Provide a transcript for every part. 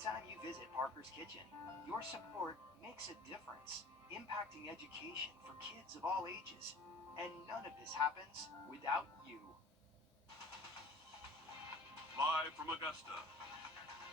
time you visit Parker's Kitchen, your support makes a difference, impacting education for kids of all ages. And none of this happens without you. Live from Augusta,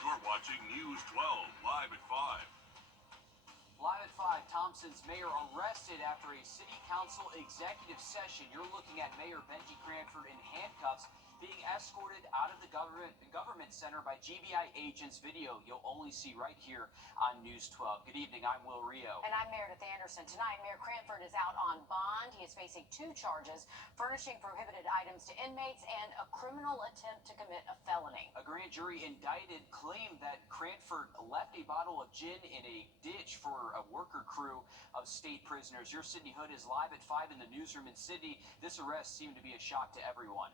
you're watching News 12 live at 5. Live at 5, Thompson's mayor arrested after a city council executive session. You're looking at Mayor Benji Cranford in handcuffs, being escorted out of the government center by GBI agents. Video you'll only see right here on News 12. Good evening, I'm Will Rio. And I'm Meredith Anderson. Tonight, Mayor Cranford is out on bond. He is facing 2 charges, furnishing prohibited items to inmates and a criminal attempt to commit a felony. A grand jury indicted claimed that Cranford left a bottle of gin in a ditch for a worker crew of state prisoners. Your Sydney Hood is live at 5 in the newsroom in Sydney. This arrest seemed to be a shock to everyone.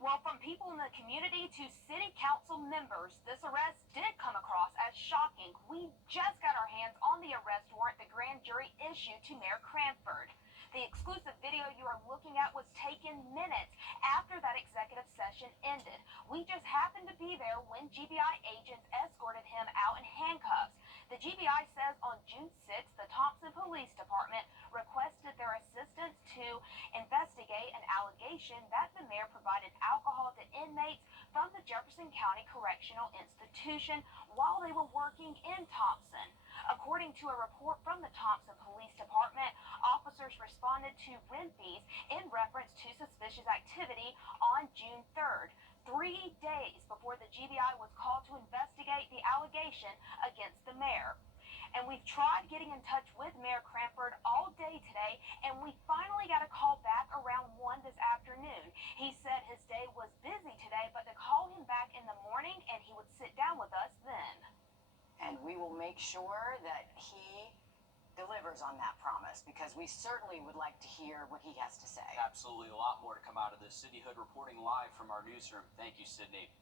Well, from people in the community to city council members, this arrest did come across as shocking. We just got our hands on the arrest warrant the grand jury issued to Mayor Cranford. The exclusive video you are looking at was taken minutes after that executive session ended. We just happened to be there when GBI agents escorted him out in handcuffs. The GBI says on June 6th, the Thompson Police Department requested their assistance to investigate an allegation that the mayor provided alcohol to inmates from the Jefferson County Correctional Institution while they were working in Thompson. According to a report from the Thompson Police Department, officers responded to Renfees in reference to suspicious activity on June 3rd. 3 days before the GBI was called to investigate the allegation against the mayor. And we've tried getting in touch with Mayor Cranford all day today, and we finally got a call back around 1 this afternoon. He said his day was busy today, but to call him back in the morning and he would sit down with us then. And we will make sure that he delivers on that promise, because we certainly would like to hear what he has to say. Absolutely, a lot more to come out of this. Sydney Hood reporting live from our newsroom. Thank you, Sydney.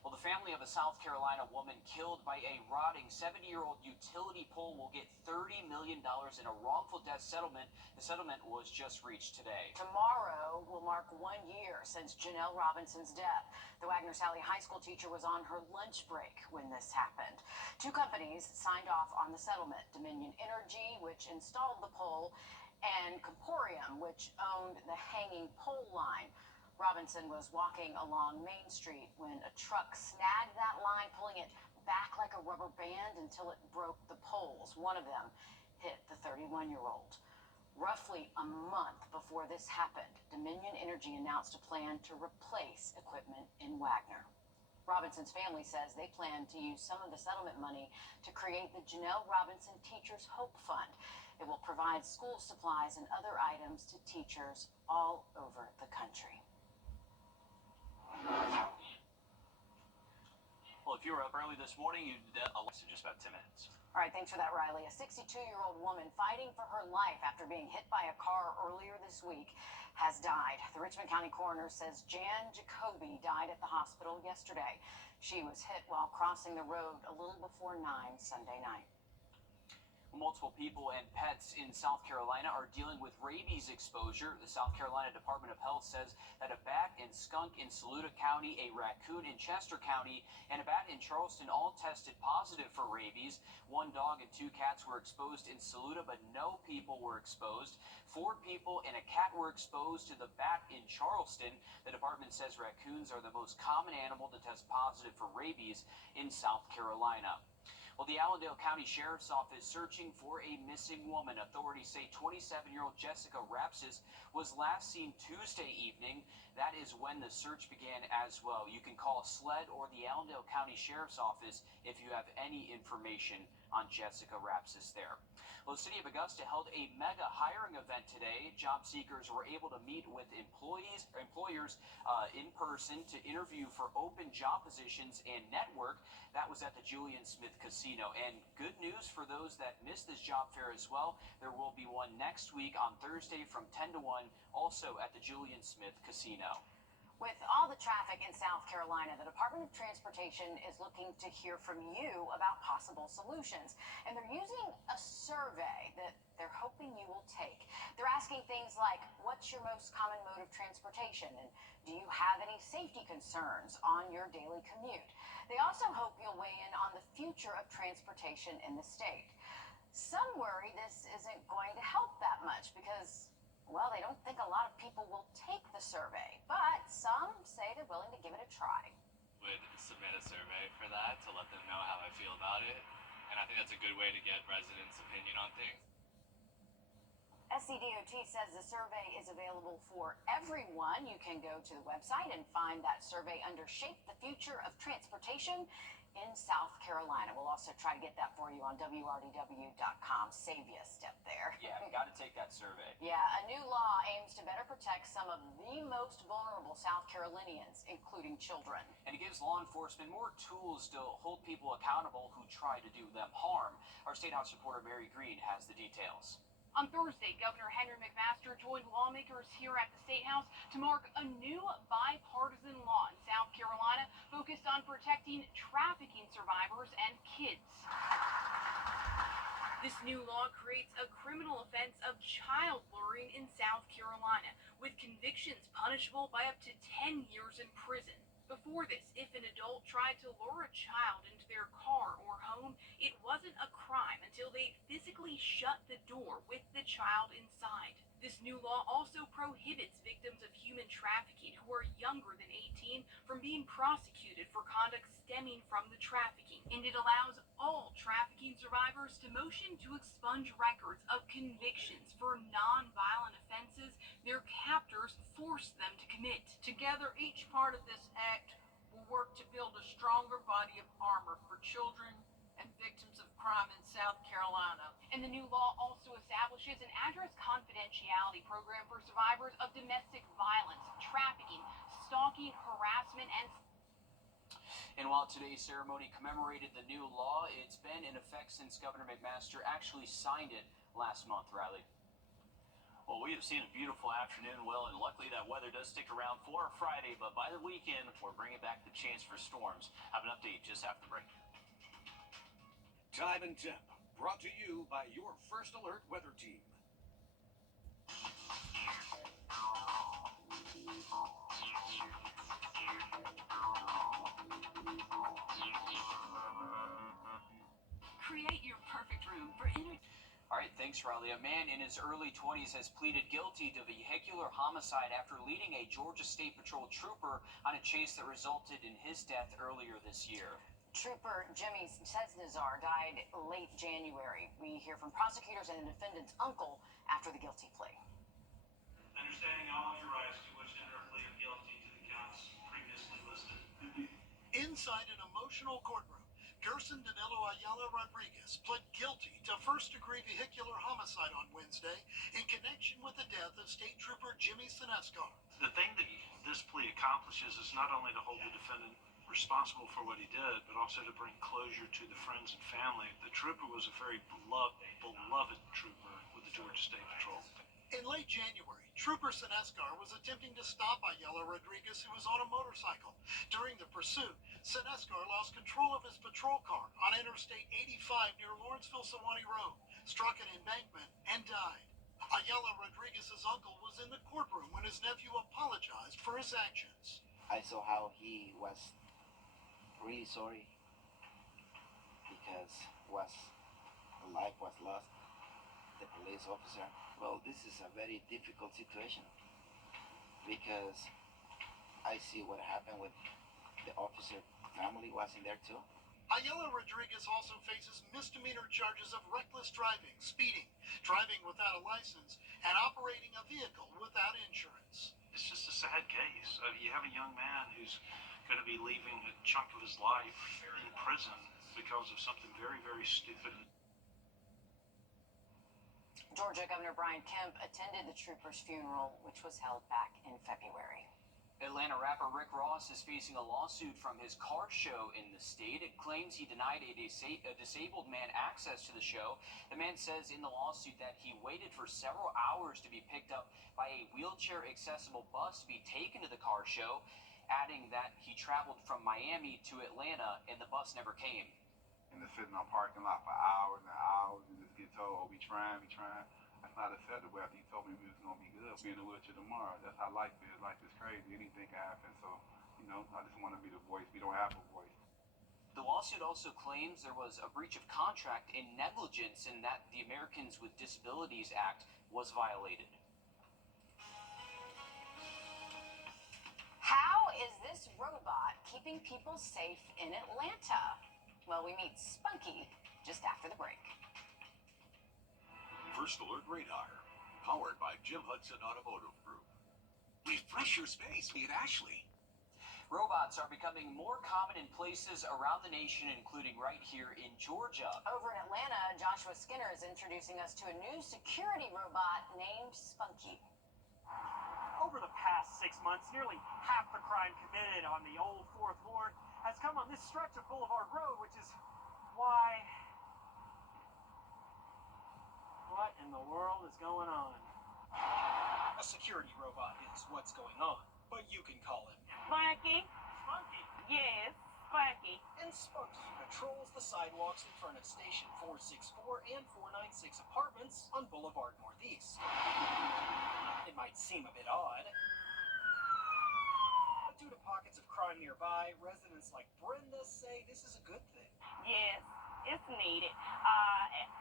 Well, the family of a South Carolina woman killed by a rotting 70-year-old utility pole will get $30 million in a wrongful death settlement. The settlement was just reached today. Tomorrow will mark 1 year since Janelle Robinson's death. The Wagner Sally High School teacher was on her lunch break when this happened. 2 companies signed off on the settlement: Dominion Energy, which installed the pole, and Comporium, which owned the hanging pole line. Robinson was walking along Main Street when a truck snagged that line, pulling it back like a rubber band until it broke the poles. One of them hit the 31-year-old. Roughly a month before this happened, Dominion Energy announced a plan to replace equipment in Wagner. Robinson's family says they plan to use some of the settlement money to create the Janelle Robinson Teachers Hope Fund. It will provide school supplies and other items to teachers all over the country. Well, if you were up early this morning, you'd in just about 10 minutes. All right, thanks for that, Riley. A 62-year-old woman fighting for her life after being hit by a car earlier this week has died. The Richmond County coroner says Jan Jacoby died at the hospital yesterday. She was hit while crossing the road a little before 9 Sunday night. Multiple people and pets in South Carolina are dealing with rabies exposure. The South Carolina Department of Health says that a bat and skunk in Saluda County, a raccoon in Chester County, and a bat in Charleston all tested positive for rabies. 1 dog and 2 cats were exposed in Saluda, but no people were exposed. 4 people and a cat were exposed to the bat in Charleston. The department says raccoons are the most common animal to test positive for rabies in South Carolina. Well, the Allendale County Sheriff's Office searching for a missing woman. Authorities say 27-year-old Jessica Rapsis was last seen Tuesday evening. That is when the search began as well. You can call SLED or the Allendale County Sheriff's Office if you have any information on Jessica Rapsis there. Well, the City of Augusta held a mega hiring event today. Job seekers were able to meet with employers in person to interview for open job positions and network. That was at the Julian Smith Casino. And good news for those that missed this job fair as well. There will be one next week on Thursday from 10 to 1, also at the Julian Smith Casino. With all the traffic in South Carolina, the Department of Transportation is looking to hear from you about possible solutions. And they're using a survey that they're hoping you will take. They're asking things like, what's your most common mode of transportation? And Do you have any safety concerns on your daily commute? They also hope you'll weigh in on the future of transportation in the state. Some worry this isn't going to help that much because, well, they don't think a lot of people will take the survey, but some say they're willing to give it a try. Would submit a survey for that to let them know how I feel about it, and I think that's a good way to get residents' opinion on things. SCDOT says the survey is available for everyone. You can go to the website and find that survey under Shape the Future of Transportation in South Carolina. We'll also try to get that for you on Wrdw.com. Save you a step there. Yeah, got to take that survey. Yeah, a new law aims to better protect some of the most vulnerable South Carolinians, including children. And it gives law enforcement more tools to hold people accountable who try to do them harm. Our State House reporter Mary Green has the details. On Thursday, Governor Henry McMaster joined lawmakers here at the State House to mark a new bipartisan law in South Carolina focused on protecting trafficking survivors and kids. This new law creates a criminal offense of child luring in South Carolina, with convictions punishable by up to 10 years in prison. Before this, if an adult tried to lure a child into their car or home, it wasn't a crime until they physically shut the door with the child inside. This new law also prohibits victims of human trafficking who are younger than 18 from being prosecuted for conduct stemming from the trafficking, and it allows all trafficking survivors to motion to expunge records of convictions for non-violent offenses their captors forced them to commit. Together, each part of this act will work to build a stronger body of armor for children and victims of crime in South Carolina. And the new law also establishes an address confidentiality program for survivors of domestic violence, trafficking, stalking, harassment, And while today's ceremony commemorated the new law, it's been in effect since Governor McMaster actually signed it last month, Riley. Well, we have seen a beautiful afternoon, Will, and luckily that weather does stick around for Friday, but by the weekend, we're bringing back the chance for storms. Have an update just after the break. Time and Temp, brought to you by your First Alert weather team. Create your perfect room for All right, thanks, Riley. A man in his early 20s has pleaded guilty to vehicular homicide after leading a Georgia State Patrol trooper on a chase that resulted in his death earlier this year. Trooper Jimmy Cesnazar died late January. We hear from prosecutors and the defendant's uncle after the guilty plea. Understanding all of your rights, do you wish to enter a plea of guilty to the counts previously listed? Inside an emotional courtroom, Gerson Danilo Ayala Rodriguez pled guilty to first-degree vehicular homicide on Wednesday in connection with the death of State Trooper Jimmy Cesnazar. The thing that this plea accomplishes is not only to hold the defendant responsible for what he did, but also to bring closure to the friends and family. The trooper was a very beloved trooper with the Georgia State Patrol. In late January, Trooper Cesnazar was attempting to stop Ayala Rodriguez, who was on a motorcycle. During the pursuit, Cesnazar lost control of his patrol car on Interstate 85 near Lawrenceville Sewanee Road, struck an embankment, and died. Ayala Rodriguez's uncle was in the courtroom when his nephew apologized for his actions. I saw how he was really sorry because life was lost. The police officer. Well, this is a very difficult situation because I see what happened with the officer family was in there too. Ayala Rodriguez also faces misdemeanor charges of reckless driving, speeding, driving without a license, and operating a vehicle without insurance. It's just a sad case. You have a young man who's going to be leaving a chunk of his life in prison because of something very, very stupid. Georgia Governor Brian Kemp attended the trooper's funeral, which was held back in February. Atlanta rapper Rick Ross is facing a lawsuit from his car show in the state. It claims he denied a disabled man access to the show. The man says in the lawsuit that he waited for several hours to be picked up by a wheelchair-accessible bus to be taken to the car show, adding that he traveled from Miami to Atlanta and the bus never came. And they're sitting on parking lot for hours and hours and just get told, oh, we trying. That's not acceptable after you told me we was gonna be good. Be in the wheelchair tomorrow. That's how life is. Life is crazy. Anything can happen. So, I just want to be the voice. We don't have a voice. The lawsuit also claims there was a breach of contract and negligence and that the Americans with Disabilities Act was violated. How is this robot keeping people safe in Atlanta? Well, we meet Spunky just after the break. First Alert Radar, powered by Jim Hudson Automotive Group. Refresh your space, be it Ashley. Robots are becoming more common in places around the nation, including right here in Georgia. Over in Atlanta, Joshua Skinner is introducing us to a new security robot named Spunky. Over the past 6 months, nearly half the crime committed on the old 4th Ward has come on this stretch of Boulevard Road, which is why... What in the world is going on? A security robot is what's going on, but you can call it Spunky? Spunky. Yes, Spunky. And Spunky patrols the sidewalks in front of Station 464 and 496 apartments on Boulevard Northeast. It might seem a bit odd, but due to pockets of crime nearby, residents like Brenda say this is a good thing. Yes, it's needed.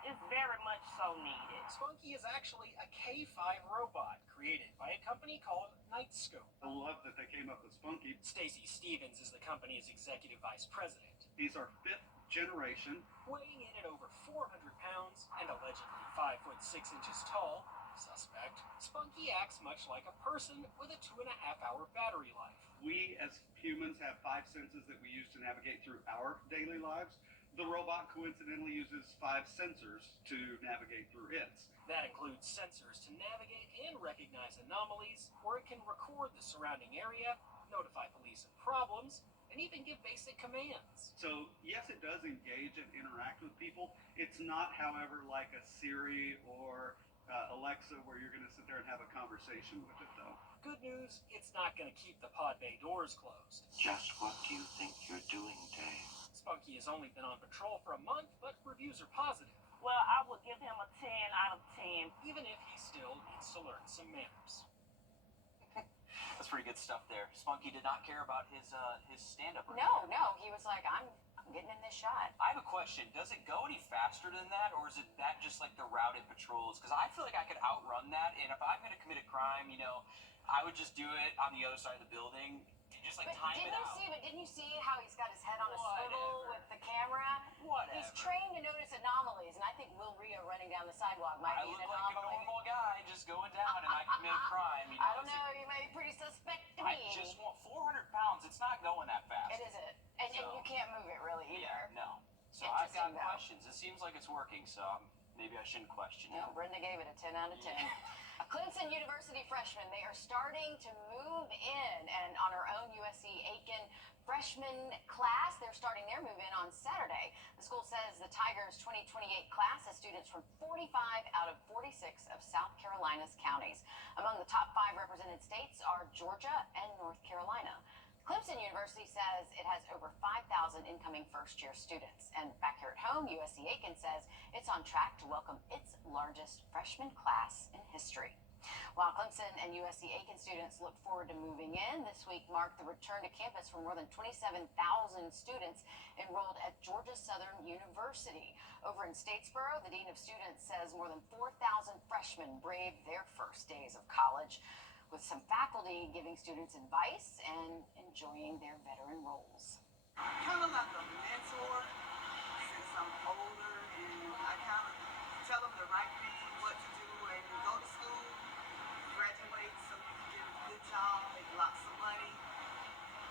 It's very much so needed. Spunky is actually a K5 robot created by a company called Nightscope. I love that they came up with Spunky. Stacy Stevens is the company's executive vice president. He's our 5th generation. Weighing in at over 400 pounds and allegedly 5 foot 6 inches tall, suspect, Spunky acts much like a person with a 2.5-hour battery life. We as humans have 5 senses that we use to navigate through our daily lives. The robot coincidentally uses 5 sensors to navigate through its. That includes sensors to navigate and recognize anomalies, where it can record the surrounding area, notify police of problems, and even give basic commands. So, yes, it does engage and interact with people. It's not, however, like a Siri or Alexa where you're going to sit there and have a conversation with it, though. Good news, it's not going to keep the pod bay doors closed. Just what do you think you're doing, Dave? Spunky has only been on patrol for a month, but reviews are positive. Well, I would give him a 10 out of 10. Even if he still needs to learn some manners. That's pretty good stuff there. Spunky did not care about his stand-up. No, he was like, I'm getting in this shot. I have a question. Does it go any faster than that, or is it that just like the routed patrols? Because I feel like I could outrun that, and if I'm going to commit a crime, I would just do it on the other side of the building. Just like time it out. Didn't you see how he's got his head on a swivel with the camera? Whatever. He's trained to notice anomalies, and I think Will Rhea running down the sidewalk might be an anomaly. I look like a normal guy just going down, and I commit a crime. I don't know. You may be pretty suspect to me. I just want 400 pounds. It's not going that fast. It isn't, and you can't move it really either. Yeah, no. So I've got questions. It seems like it's working, so maybe I shouldn't question it. No, Brenda gave it a 10 out of 10. Clemson University freshmen, they are starting to move in, and on our own USC-Aiken freshman class, they're starting their move in on Saturday. The school says the Tigers 2028 class has students from 45 out of 46 of South Carolina's counties. Among the top 5 represented states are Georgia and North Carolina. Clemson University says it has over 5,000 incoming first-year students. And back here at home, USC-Aiken says it's on track to welcome its largest freshman class in history. While Clemson and USC-Aiken students look forward to moving in, this week marked the return to campus for more than 27,000 students enrolled at Georgia Southern University. Over in Statesboro, the Dean of Students says more than 4,000 freshmen braved their first days of college, with some faculty giving students advice and enjoying their veteran roles. Kind of like a mentor, since I'm older, and I kind of tell them the right thing, what to do, and go to school, graduate so you can get a good job, make lots of money.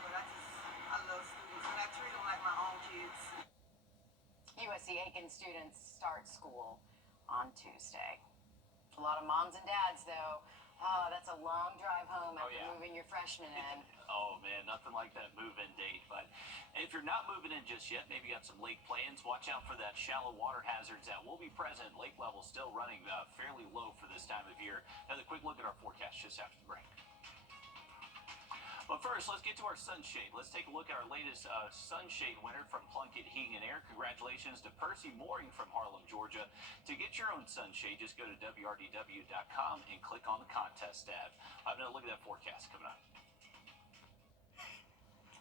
But I love students, and I treat them like my own kids. USC-Aiken students start school on Tuesday. A lot of moms and dads, though. Oh, that's a long drive home after moving your freshmen in. Oh, man, nothing like that move-in date. But if you're not moving in just yet, maybe you got some lake plans, watch out for that shallow water hazards that will be present. Lake level still running fairly low for this time of year. Another quick look at our forecast just after the break. But first, First, let's get to our sunshade. Let's take a look at our latest sunshade winner from Plunkett Heating and Air. Congratulations to Percy Mooring from Harlem, Georgia. To get your own sunshade, just go to wrdw.com and click on the contest tab. I'm going to look at that forecast coming up.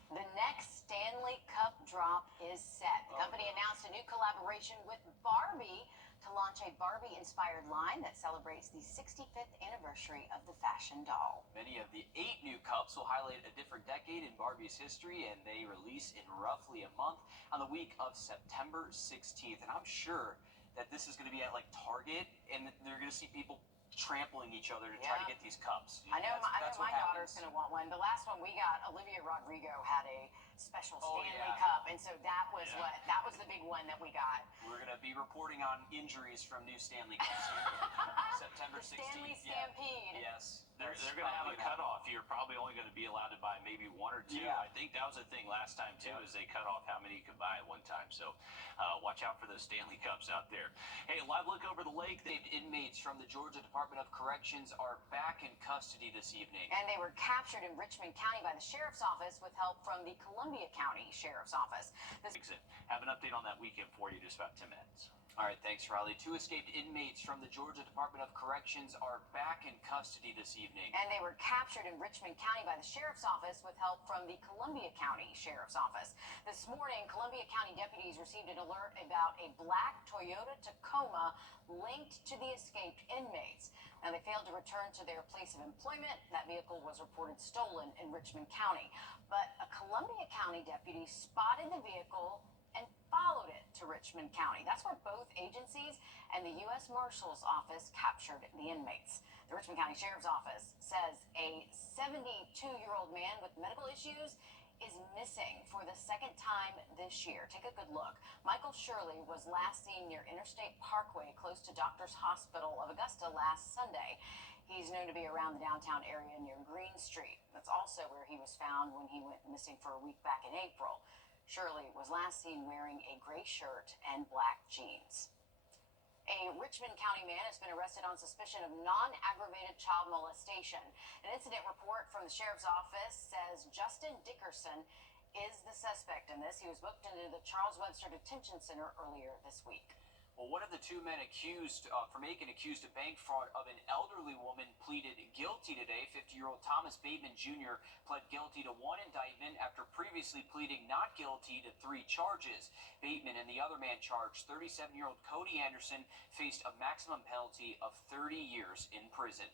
The next Stanley Cup drop is set. The company announced a new collaboration with Barbie to launch a Barbie-inspired line that celebrates the 65th anniversary of the fashion doll. Many of the 8 new cups will highlight a different decade in Barbie's history, and they release in roughly a month on the week of September 16th. And I'm sure that this is going to be at like Target, and they're going to see people trampling each other to try to get these cups. I know That's my what daughter's happens. going to want one. The last one we got, Olivia Rodrigo had a special Stanley yeah. Cup, and so that was that was the big one that we got. We're going to be reporting on injuries from new Stanley Cups here. September 16th. Stanley Stampede. Yes. They're going to have a cutoff. You're probably only going to be allowed to buy maybe 1 or 2. Yeah. I think that was the thing last time, too, is they cut off how many you could buy at one time. So watch out for those Stanley Cups out there. Hey, a live look over the lake. Inmates from the Georgia Department of Corrections are back in custody this evening. And they were captured in Richmond County by the Sheriff's Office with help from the Columbia County Sheriff's Office. Have an update on that weekend for you in just about 10 minutes. All right, thanks, Riley. 2 escaped inmates from the Georgia Department of Corrections are back in custody this evening. And they were captured in Richmond County by the Sheriff's Office with help from the Columbia County Sheriff's Office. This morning, Columbia County deputies received an alert about a black Toyota Tacoma linked to the escaped inmates. Now, they failed to return to their place of employment. That vehicle was reported stolen in Richmond County. But a Columbia County deputy spotted the vehicle and followed it to Richmond County. That's where both agencies and the U.S. Marshal's Office captured the inmates. The Richmond County Sheriff's Office says a 72-year-old man with medical issues is missing for the second time this year. Take a good look. Michael Shirley was last seen near Interstate Parkway close to Doctors Hospital of Augusta last Sunday. He's known to be around the downtown area near Green Street. That's also where he was found when he went missing for a week back in April. Shirley was last seen wearing a gray shirt and black jeans. A Richmond County man has been arrested on suspicion of non-aggravated child molestation. An incident report from the Sheriff's Office says Justin Dickerson is the suspect in this. He was booked into the Charles Webster Detention Center earlier this week. Well, one of the 2 men accused for making accused of bank fraud of an elderly woman pleaded guilty today. 50-year-old Thomas Bateman Jr. pled guilty to 1 indictment after previously pleading not guilty to 3 charges. Bateman and the other man charged, 37-year-old Cody Anderson, faced a maximum penalty of 30 years in prison.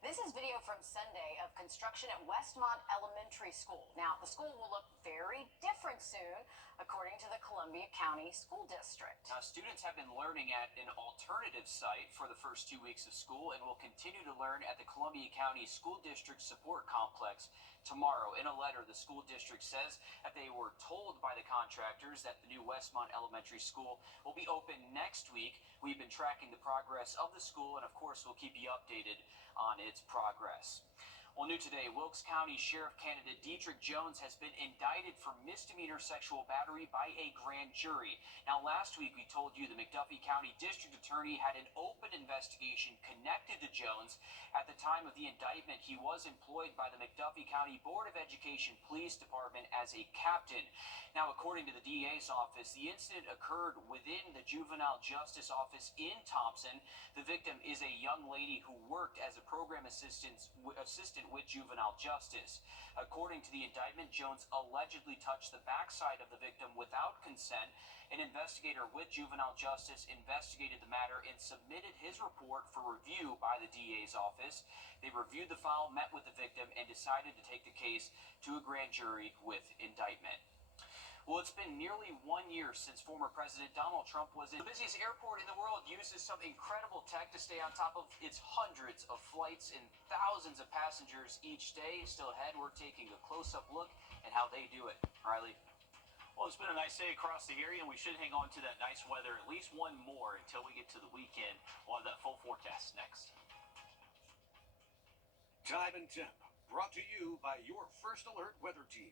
This is video from Sunday of construction at Westmont Elementary School. Now, the school will look very different soon, according to the Columbia County School District. Now, students have been learning at an alternative site for the first 2 weeks of school and will continue to learn at the Columbia County School District Support Complex tomorrow. In a letter, the school district says that they were told by the contractors that the new Westmont Elementary School will be open next week. We've been tracking the progress of the school, and of course, we'll keep you updated on its progress. Well, new today, Wilkes County Sheriff candidate Dietrich Jones has been indicted for misdemeanor sexual battery by a grand jury. Now, last week we told you the McDuffie County District Attorney had an open investigation connected to Jones. At the time of the indictment, he was employed by the McDuffie County Board of Education Police Department as a captain. Now, according to the DA's office, the incident occurred within the Juvenile Justice Office in Thompson. The victim is a young lady who worked as a program assistant with juvenile justice. According to the indictment, Jones allegedly touched the backside of the victim without consent. An investigator with juvenile justice investigated the matter and submitted his report for review by the DA's office. They reviewed the file, met with the victim, and decided to take the case to a grand jury with indictment. Well, it's been nearly 1 year since former President Donald Trump was in the busiest airport in the world, uses some incredible tech to stay on top of its hundreds of flights and thousands of passengers each day. Still ahead, we're taking a close-up look at how they do it. Riley? Well, it's been a nice day across the area, and we should hang on to that nice weather at least one more until we get to the weekend. We'll have that full forecast next. Time and temp, brought to you by your First Alert weather team.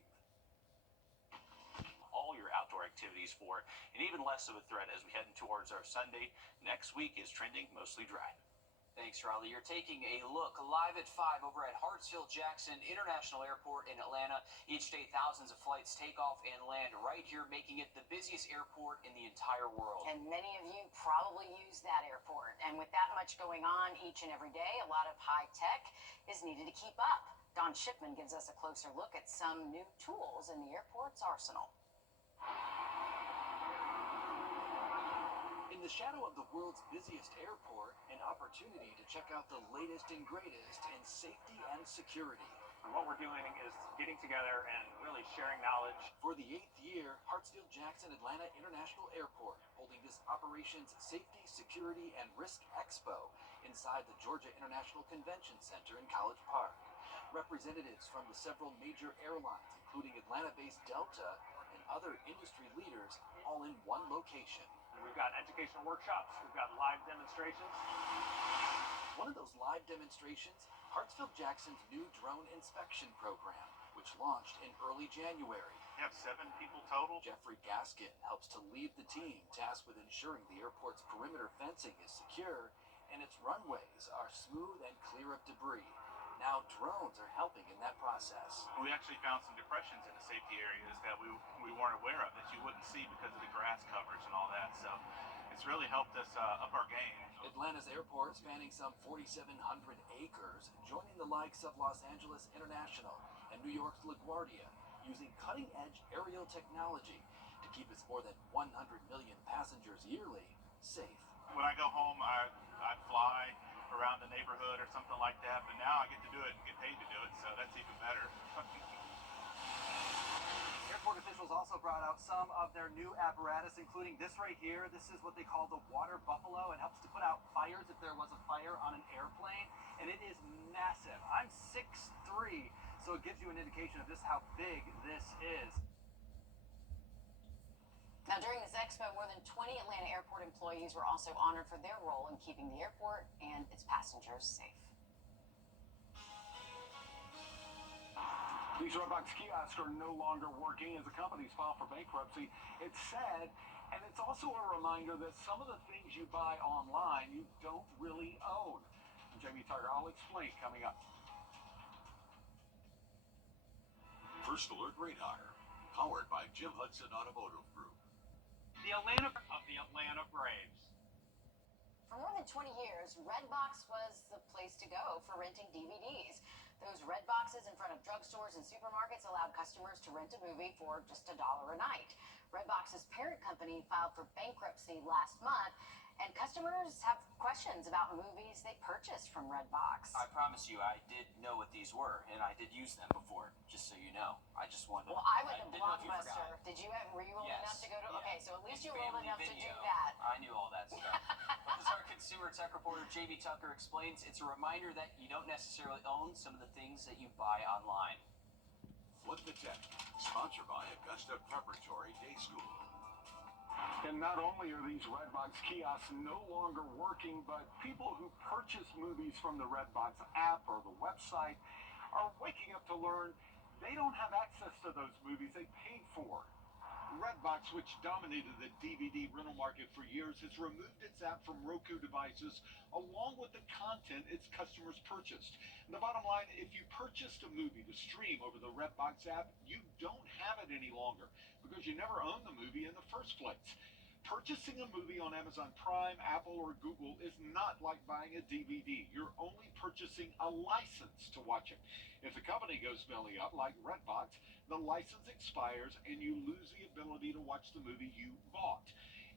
All your outdoor activities for, and even less of a threat as we head towards our Sunday. Next week is trending mostly dry. Thanks, Riley. You're taking a look live at 5 over at Hartsfield-Jackson International Airport in Atlanta. Each day, thousands of flights take off and land right here, making it the busiest airport in the entire world. And many of you probably use that airport. And with that much going on each and every day, a lot of high tech is needed to keep up. Don Shipman gives us a closer look at some new tools in the airport's arsenal. In the shadow of the world's busiest airport, an opportunity to check out the latest and greatest in safety and security. And what we're doing is getting together and really sharing knowledge. For the 8th year, Hartsfield-Jackson Atlanta International Airport holding this Operations Safety, Security, and Risk Expo inside the Georgia International Convention Center in College Park. Representatives from the several major airlines, including Atlanta-based Delta and other industry leaders, all in one location. We've got educational workshops, we've got live demonstrations. One of those live demonstrations, Hartsfield-Jackson's new drone inspection program, which launched in early January. We have 7 people total. Jeffrey Gaskin helps to lead the team tasked with ensuring the airport's perimeter fencing is secure and its runways are smooth and clear of debris. Now drones are helping in that process. We actually found some depressions in the safety areas that we weren't aware of, that you wouldn't see because of the grass covers and all that. So it's really helped us up our game. Atlanta's airport, spanning some 4,700 acres, joining the likes of Los Angeles International and New York's LaGuardia, using cutting-edge aerial technology to keep its more than 100 million passengers yearly safe. When I go home, I fly around the neighborhood or something like that, but now I get to do it and get paid to do it, so that's even better. Airport officials also brought out some of their new apparatus, including this right here. This is what they call the water buffalo. It helps to put out fires if there was a fire on an airplane, and it is massive. I'm 6'3", so it gives you an indication of just how big this is. Now, during this expo, more than 20 Atlanta airport employees were also honored for their role in keeping the airport and its passengers safe. These Redbox kiosks are no longer working as the companies file for bankruptcy. It's sad, and it's also a reminder that some of the things you buy online you don't really own. I'm Jamie Tucker. I'll explain coming up. First Alert Radar, powered by Jim Hudson Automotive Group. The Atlanta of the Atlanta Braves. For more than 20 years, Redbox was the place to go for renting DVDs. Those red boxes in front of drugstores and supermarkets allowed customers to rent a movie for just $1 a night. Redbox's parent company filed for bankruptcy last month, and customers have questions about movies they purchased from Redbox. I promise you, I did know what these were, and I did use them before, just so you know. I just wanted Well, I went to didn't know if you Blockbuster. forgot. Were you old Yes, enough to go to? yeah. Okay, so at least In you were old family enough to do video. that. I knew all that stuff. But as our consumer tech reporter JB Tucker explains, it's a reminder that you don't necessarily own some of the things that you buy online. Flip the Tech, sponsored by Augusta Preparatory Day School. And not only are these Redbox kiosks no longer working, but people who purchase movies from the Redbox app or the website are waking up to learn they don't have access to those movies they paid for. Redbox, which dominated the DVD rental market for years, has removed its app from Roku devices along with the content its customers purchased. And the bottom line, if you purchased a movie to stream over the Redbox app, you don't have it any longer because you never owned the movie in the first place. Purchasing a movie on Amazon Prime, Apple, or Google is not like buying a DVD. You're only purchasing a license to watch it. If the company goes belly up, like Redbox, the license expires and you lose the ability to watch the movie you bought.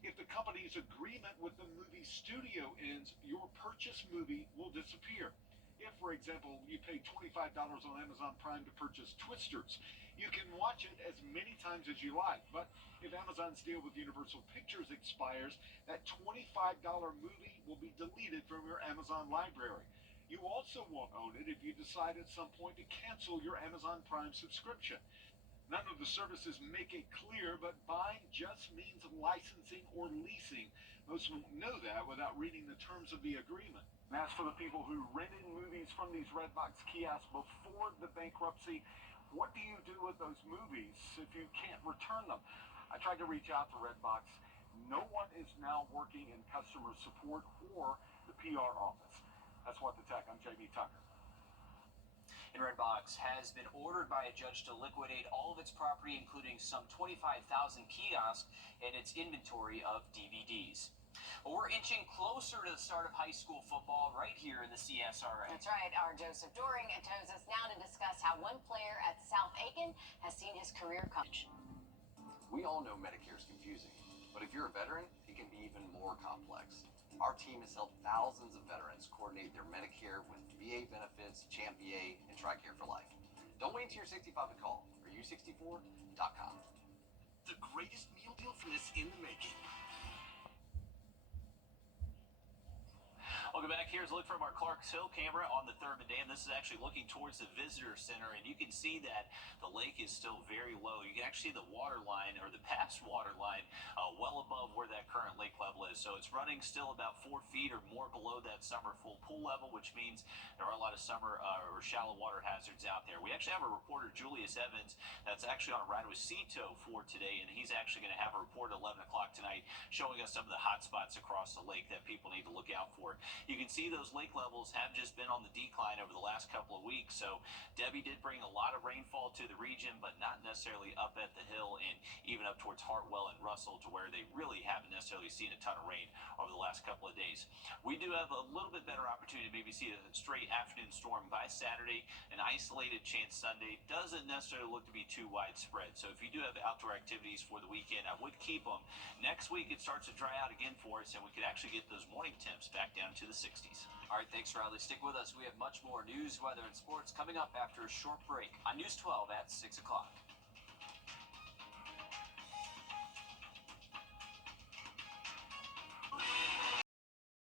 If the company's agreement with the movie studio ends, your purchased movie will disappear. If, for example, you pay $25 on Amazon Prime to purchase Twisters, you can watch it as many times as you like. But if Amazon's deal with Universal Pictures expires, that $25 movie will be deleted from your Amazon library. You also won't own it if you decide at some point to cancel your Amazon Prime subscription. None of the services make it clear, but buying just means licensing or leasing. Most won't know that without reading the terms of the agreement. And as for the people who rented movies from these Redbox kiosks before the bankruptcy, what do you do with those movies if you can't return them? I tried to reach out to Redbox. No one is now working in customer support or the PR office. That's What the Tech. I'm J.B. Tucker. And Redbox has been ordered by a judge to liquidate all of its property, including some 25,000 kiosks and its inventory of DVDs. Well, we're inching closer to the start of high school football right here in the CSRA. That's right. Our Joseph Doring joins us now to discuss how one player at South Aiken has seen his career come. We all know Medicare is confusing, but if you're a veteran, it can be even more complex. Our team has helped thousands of veterans coordinate their Medicare with VA benefits, Champ VA, and TRICARE for life. Don't wait until you're 65 to call, or u64.com. The greatest meal deal for this in the making. Welcome back. Here's a look from our Clarks Hill camera on the Thurman Dam. This is actually looking towards the visitor center, and you can see that the lake is still very low. You can actually see the water line, or the past water line, well above where that current lake level is. So it's running still about 4 feet or more below that summer full pool level, which means there are a lot of summer or shallow water hazards out there. We actually have a reporter, Julius Evans, that's actually on a ride with Cito for today, and he's actually going to have a report at 11 o'clock tonight showing us some of the hot spots across the lake that people need to look out for. You can see those lake levels have just been on the decline over the last couple of weeks. So Debbie did bring a lot of rainfall to the region, but not necessarily up at the hill and even up towards Hartwell and Russell, to where they really haven't necessarily seen a ton of rain over the last couple of days. We do have a little bit better opportunity to maybe see a straight afternoon storm by Saturday. An isolated chance Sunday doesn't necessarily look to be too widespread. So if you do have outdoor activities for the weekend, I would keep them. Next week it starts to dry out again for us, and we could actually get those morning temps back down to the 60s. All right, thanks, Riley. Stick with us. We have much more news, weather, and sports coming up after a short break on News 12 at 6 o'clock.